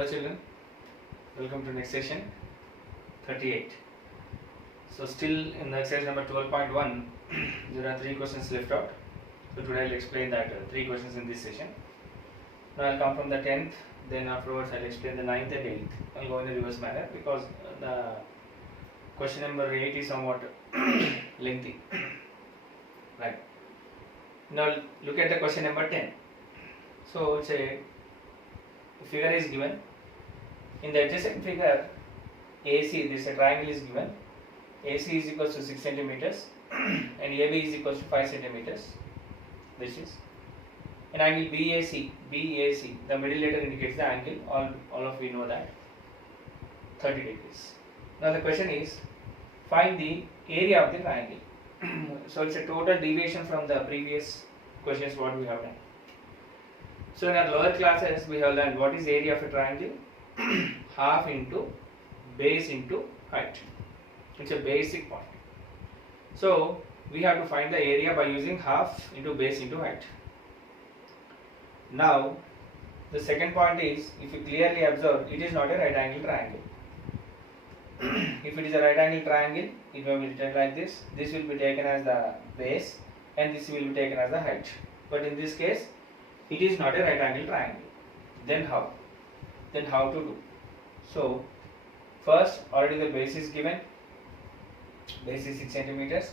Hello children, welcome to next session 38. So still in the exercise number 12.1 there are 3 questions left out. So today I'll explain that 3 questions in this session. Now I'll come from the 10th, then afterwards I'll explain the 9th and 8th. I'll go in a reverse manner because the question number 8 is somewhat lengthy. Right. Now look at the question number 10. So it's a figure is given. In the adjacent figure, AC, this triangle is given. AC is equals to 6 centimeters and AB is equals to 5 centimeters. This is an angle BAC. The middle letter indicates the angle. All of we know that 30 degrees. Now the question is, find the area of the triangle. So it's a total deviation from the previous questions what we have done. So in our lower classes we have learned what is area of a triangle. Half into base into height. It's a basic point. So we have to find the area by using half into base into height. Now the second point is, if you clearly observe, it is not a right angle triangle. If it is a right angle triangle, it will be written like this. This will be taken as the base and this will be taken as the height. But in this case, it is not a right angle triangle. Then how? Then how to do? So first, already the base is given. Base is 6 centimeters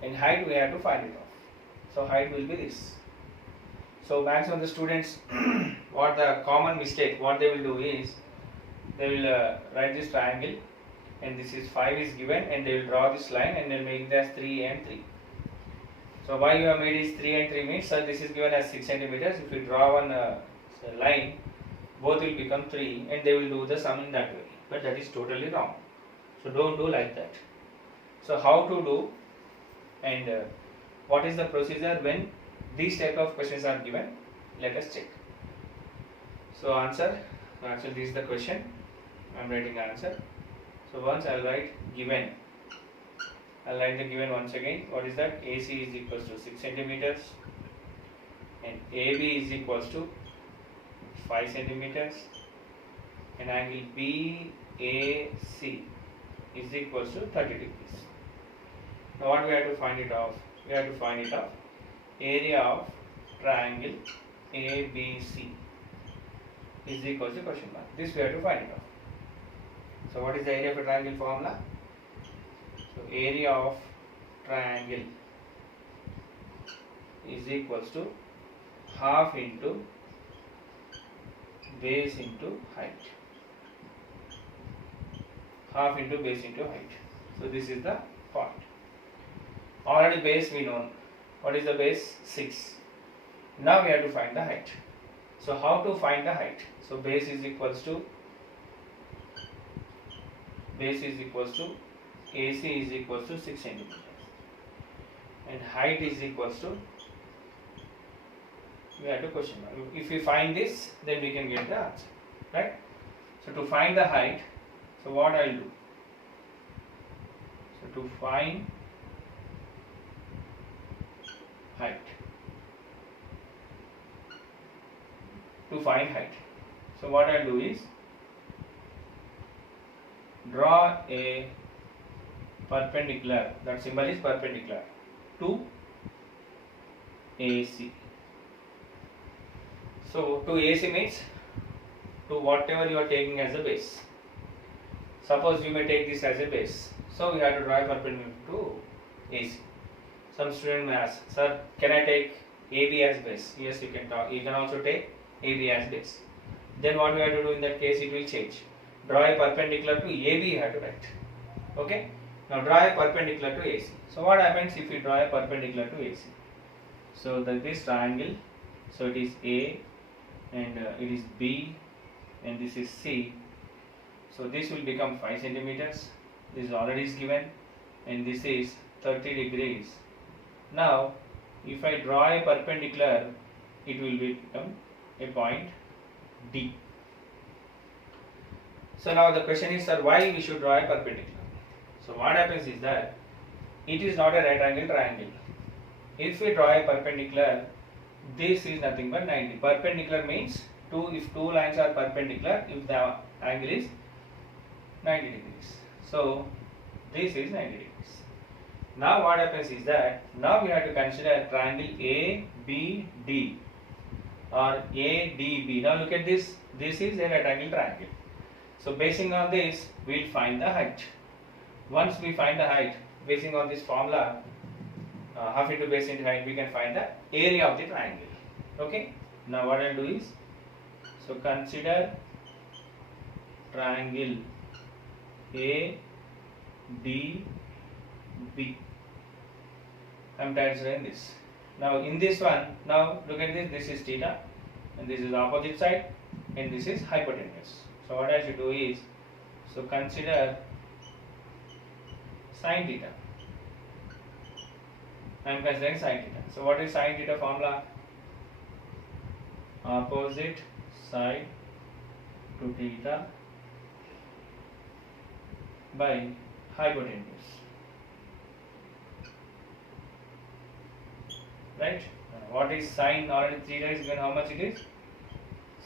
and height we have to find it off. So height will be this. So maximum the students what the common mistake what they will do is, they will write this triangle and this is 5 is given and they will draw this line and then make it as 3 and 3. So why you have made is 3 and 3 means, sir, this is given as 6 centimeters. If you draw one line, both will become 3 and they will do the sum in that way. But that is totally wrong. So don't do like that. So how to do and what is the procedure when these type of questions are given? Let us check. So answer this is the question. I am writing the answer. So once I will write given. I will write the given once again. What is that? AC is equals to 6 centimeters and AB is equals to 5 centimeters and angle BAC is equals to 30 degrees. Now what we have to find it off? We have to find it off. Area of triangle ABC is equals to question mark. This we have to find it off. So what is the area of a triangle formula? So area of triangle is equals to half into base into height. Half into base into height. So this is the point. Already base we know. What is the base? 6. Now we have to find the height. So how to find the height? So base is equals to AC is equals to 6 centimeters and height is equals to, we have to question mark. If we find this, then we can get the answer, right? So to find the height, so what I will do? So to find height. So what I will do is draw a perpendicular, that symbol is perpendicular, to AC. So to AC means to whatever you are taking as a base. Suppose you may take this as a base. So we have to draw a perpendicular to AC. Some student may ask, sir, can I take AB as base? Yes, you can talk. You can also take AB as base. Then what we have to do in that case, it will change. Draw a perpendicular to AB you have to write. Okay? Now draw a perpendicular to AC. So what happens if you draw a perpendicular to AC? So this triangle, so it is A and it is B and this is C. So this will become 5 centimeters. This is already is given and this is 30 degrees. Now if I draw a perpendicular, it will become a point D. So now the question is, sir, why we should draw a perpendicular? So what happens is that it is not a right angle triangle. If we draw a perpendicular, this is nothing but 90. Perpendicular means if two lines are perpendicular, if the angle is 90 degrees. So this is 90 degrees. Now what happens is that now we have to consider triangle ABD or ADB. Now look at this. This is a right angle triangle. So basing on this, we will find the height. Once we find the height, basing on this formula, half into base into height, we can find the area of the triangle. Okay. Now what I will do is, so consider triangle ADB. I am considering this. Now in this one, now look at this. This is theta, and this is opposite side, and this is hypotenuse. So what I should do is, so consider sin theta. I am considering sin theta. So what is sin theta formula? Opposite side to theta by hypotenuse. Right? What is sin or theta is given? How much it is?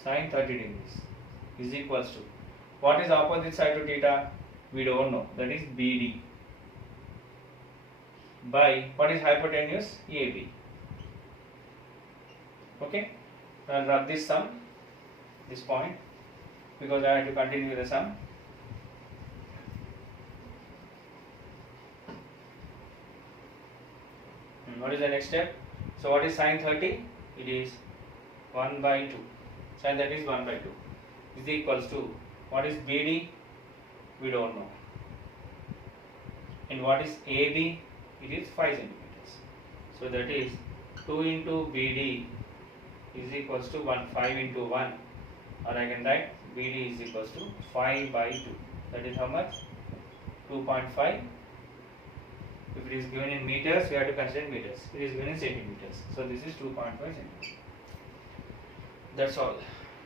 Sin 30 degrees is equals to, what is opposite side to theta? We don't know. That is BD by, what is hypotenuse? AB. Okay. I'll rub this sum, this point, because I have to continue with the sum. What is the next step? So what is sin 30? It is 1 by 2. Sin that is 1 by 2 is equals to, what is BD? We don't know. And what is AB? It is 5 centimeters. So that is 2 into BD is equals to 5 into 1, or I can write BD is equals to 5 by 2. That is how much? 2.5. If it is given in meters, we have to consider meters. It is given in centimeters. So this is 2.5 centimeters. That's all.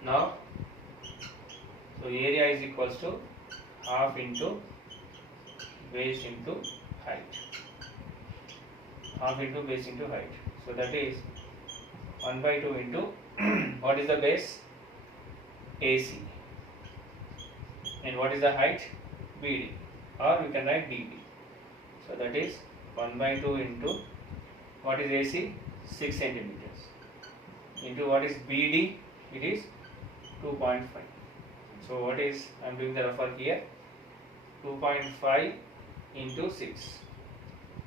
Now, so area is equals to half into base into height. Half into base into height. So that is 1 by 2 into what is the base? AC. And what is the height? BD. Or we can write DB. So that is 1 by 2 into what is AC? 6 centimeters. Into what is BD? It is 2.5. So what is, I am doing the rough work here. 2.5 into 6.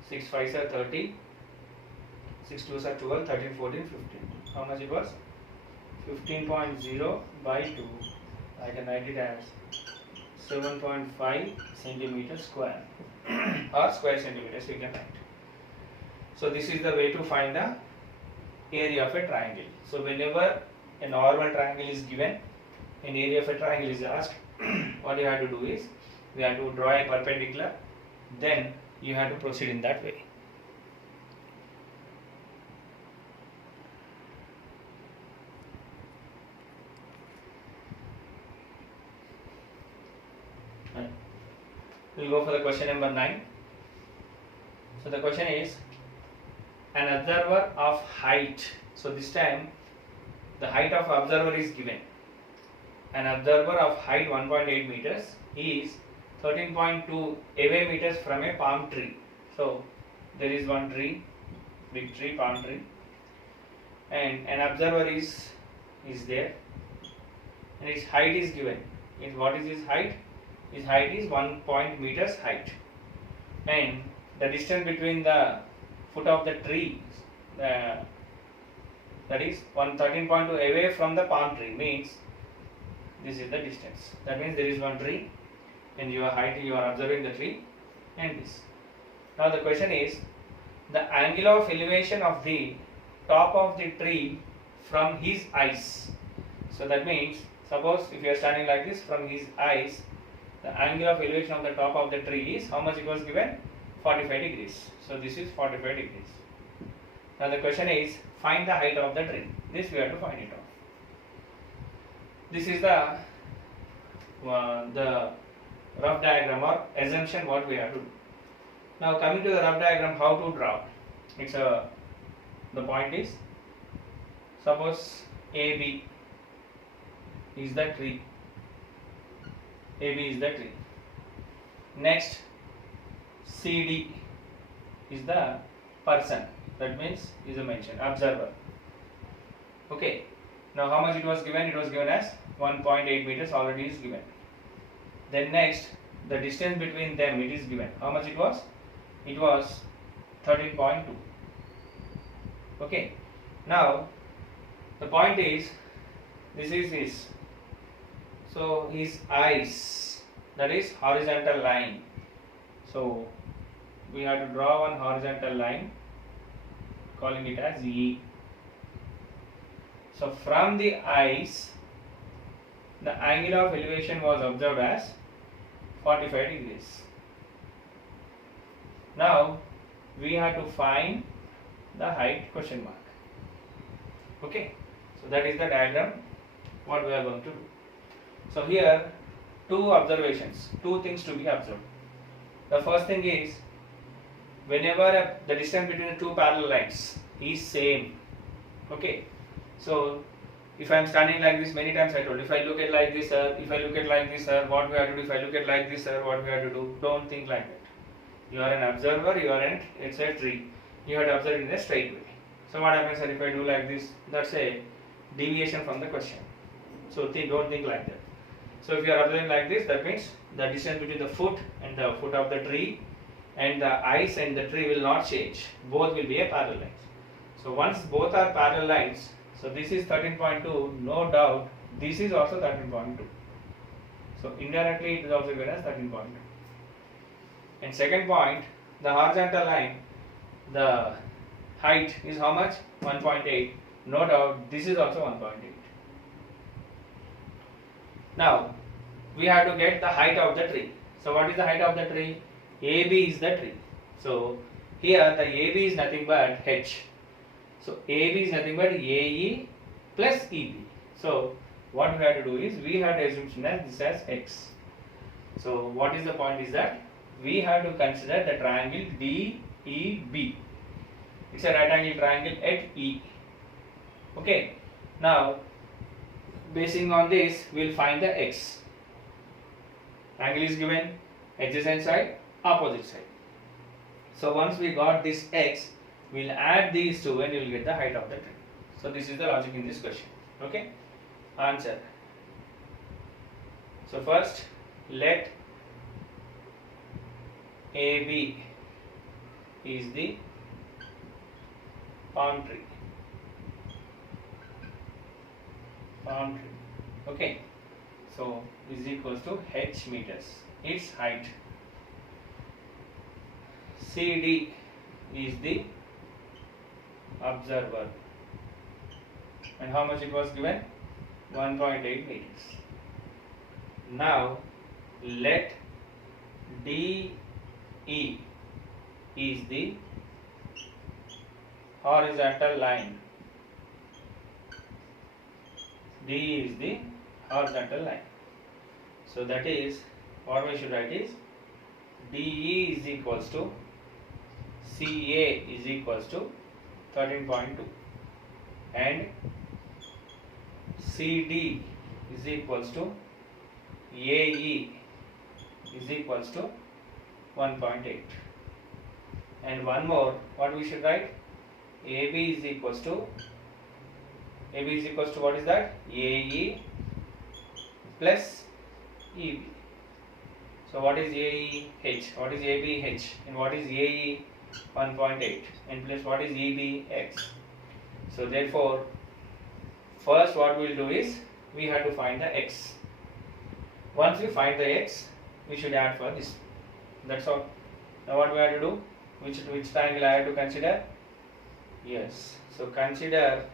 6 5s are 30. 6 2s are 12, 13, 14, 15. How much it was? 15.0 by 2. I can write it as 7.5 centimeters square or square centimeters we can write. So this is the way to find the area of a triangle. So whenever a normal triangle is given, an area of a triangle is asked, what you have to do is, we have to draw a perpendicular, then you have to proceed in that way. We'll go for the question number 9. So the question is, an observer of height. So this time the height of observer is given. An observer of height 1.8 meters is 13.2 away meters from a palm tree. So there is one tree, big tree, palm tree, and an observer is there, and his height is given. What is his height? His height is 1 meters height, and the distance between the foot of the tree, that is 13.2 away from the palm tree, means this is the distance. That means there is one tree, and your height, you are observing the tree, and this. Now the question is, the angle of elevation of the top of the tree from his eyes. So that means, suppose if you are standing like this, from his eyes, the angle of elevation of the top of the tree is, how much it was given? 45 degrees. So this is 45 degrees. Now the question is, find the height of the tree. This we have to find it out. This is the rough diagram or assumption what we have to do. Now coming to the rough diagram, how to draw. It's the point is, suppose AB is the tree. AB is the tree. Next, CD is the person. That means is a mention, observer. Okay. Now how much it was given? It was given as 1.8 meters already is given. Then next, the distance between them it is given. How much it was? It was 13.2. Okay. Now the point is, this is his. So his eyes, that is horizontal line. So we have to draw one horizontal line, calling it as E. So from the eyes, the angle of elevation was observed as 45 degrees. Now we have to find the height question mark. Okay, so that is the diagram what we are going to do. So here two observations, two things to be observed. The first thing is, whenever the distance between the two parallel lines is same. Okay, so if I am standing like this, many times I told, if I look at like this, sir, if I look at like this, sir, what we have to do? If I look at like this, sir, what we have to do? Don't think like that. You are an observer, you are an, it's a tree. You have to observe in a straight way. So what happens, sir, if I do like this? That's a deviation from the question. So don't think like that. So if you are observing like this, that means the distance between the foot and the foot of the tree and the eyes and the tree will not change. Both will be a parallel lines. So once both are parallel lines, so this is 13.2, no doubt this is also 13.2. So indirectly it is also given as 13.2. And second point, the horizontal line, the height is how much? 1.8. No doubt this is also 1.8. Now we have to get the height of the tree. So what is the height of the tree? AB is the tree. So here the AB is nothing but H. So AB is nothing but AE plus EB. So what we have to do is, we have to assume that this as X. So what is the point is that we have to consider the triangle DEB. It's a right angle triangle at E. Okay. Now basing on this, we will find the X. Angle is given, adjacent side, opposite side. So once we got this X, we will add these two and you will get the height of the tree. So this is the logic in this question. Okay. Answer. So first, let AB is the palm tree. Palm tree. Okay. So is equals to H meters. Its height. CD is the observer. And how much it was given? 1.8 meters. Now let DE is the horizontal line. D is the horizontal line. So that is what we should write is DE is equals to CA is equals to 13.2 and CD is equals to AE is equals to 1.8. And one more, what we should write? AB is equals to what is that? AE plus EB. So what is AEH? What is ABH? And what is AE? 1.8. And plus what is EBX? So therefore, first what we will do is, we have to find the X. Once we find the X, we should add for this. That's all. Now what we have to do? Which triangle I have to consider? Yes. So consider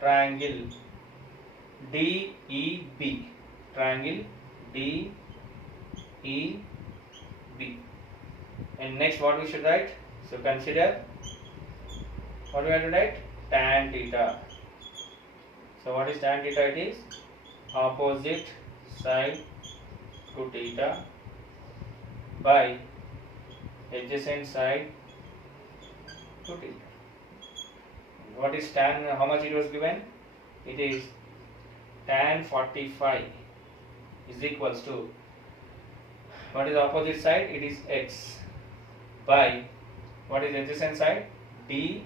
triangle DEB. Triangle DEB. And next what we should write? So consider, what do we have to write? Tan theta. So what is tan theta? It is opposite side to theta by adjacent side to theta. What is tan? How much it was given? It is tan 45 is equals to, what is the opposite side? It is x by, what is adjacent side? DE.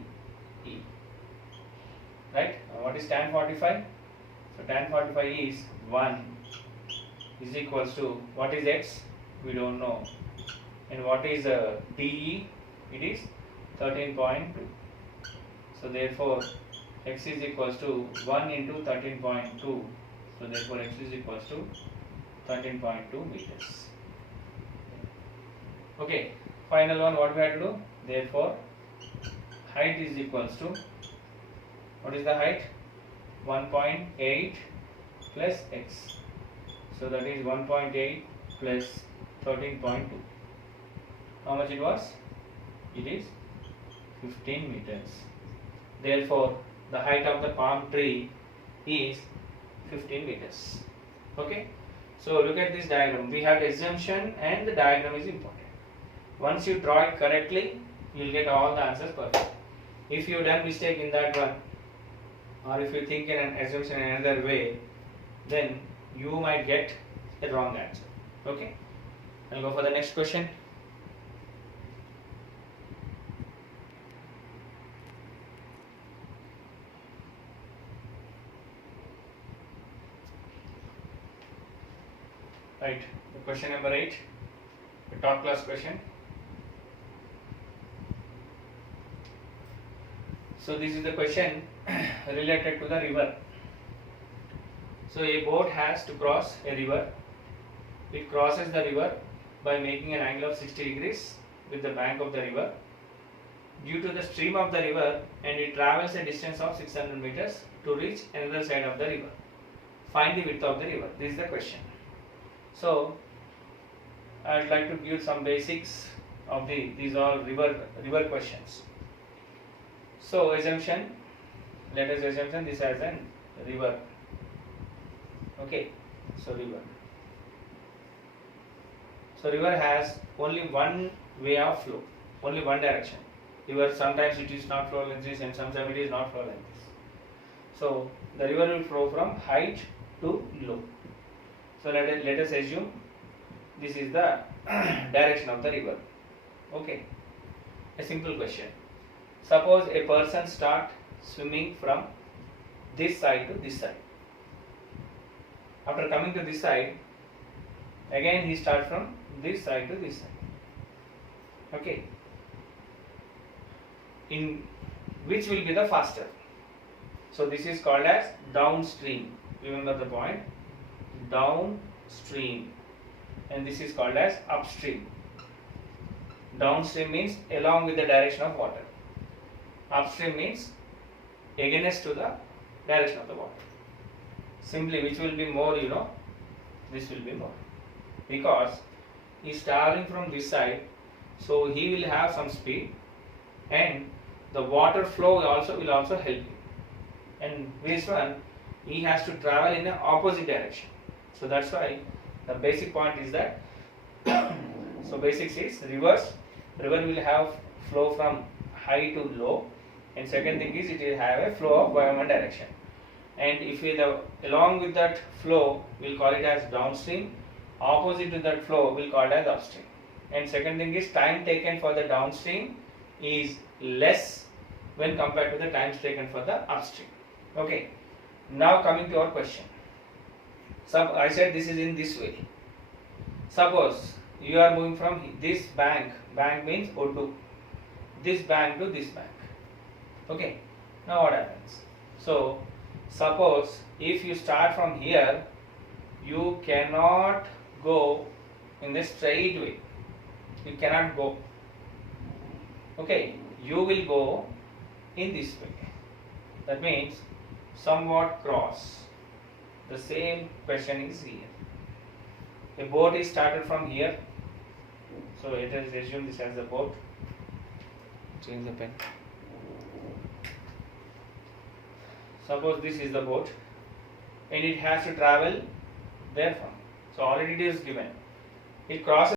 Right? Now what is tan 45? So tan 45 is 1 is equals to, what is x? We don't know. And what is DE? It is 13.2. So therefore x is equals to 1 into 13.2. So therefore x is equals to 13.2 meters. Okay, final one, what we have to do? Therefore height is equals to, what is the height? 1.8 plus x. So that is 1.8 plus 13.2. How much it was? It is 15 meters. Therefore the height of the palm tree is 15 meters. Okay. So look at this diagram. We have the assumption and the diagram is important. Once you draw it correctly, you will get all the answers perfect. If you done mistake in that one, or if you think in an assumption in another way, then you might get a wrong answer. Okay. I'll go for the next question. Right, question number 8, the top class question. So this is the question related to the river. So a boat has to cross a river. It crosses the river by making an angle of 60 degrees with the bank of the river due to the stream of the river, and it travels a distance of 600 meters to reach another side of the river. Find the width of the river. This is the question. So I would like to give some basics of these all river questions. So assumption, let us assumption this as an river. Okay, so river. So river has only one way of flow, only one direction. River, sometimes it is not flow like this and sometimes it is not flow like this. So the river will flow from height to low. So let us assume this is the direction of the river. Okay, a simple question. Suppose a person start swimming from this side to this side. After coming to this side, again he start from this side to this side. Okay, in which will be the faster? So this is called as downstream. Remember the point, downstream, and this is called as upstream. Downstream means along with the direction of water. Upstream means against to the direction of the water. Simply, which will be more, this will be more, because he is traveling from this side, so he will have some speed, and the water flow will also help him. And this one, he has to travel in the opposite direction. So that's why the basic point is that so basics is reverse. River will have flow from high to low, and second thing is it will have a flow of y1 direction. And if along with that flow, we'll call it as downstream. Opposite to that flow, we'll call it as upstream. And second thing is time taken for the downstream is less when compared to the times taken for the upstream. Okay. Now coming to our question. I said this is in this way. Suppose you are moving from this bank means O2, this bank to this bank. Okay. Now what happens? So suppose if you start from here, you cannot go in the straight way. You cannot go. Okay. You will go in this way. That means somewhat cross. The same question is here. A boat is started from here. So let us assume this as the boat. Change the pen. Suppose this is the boat and it has to travel therefrom. So already it is given. It crosses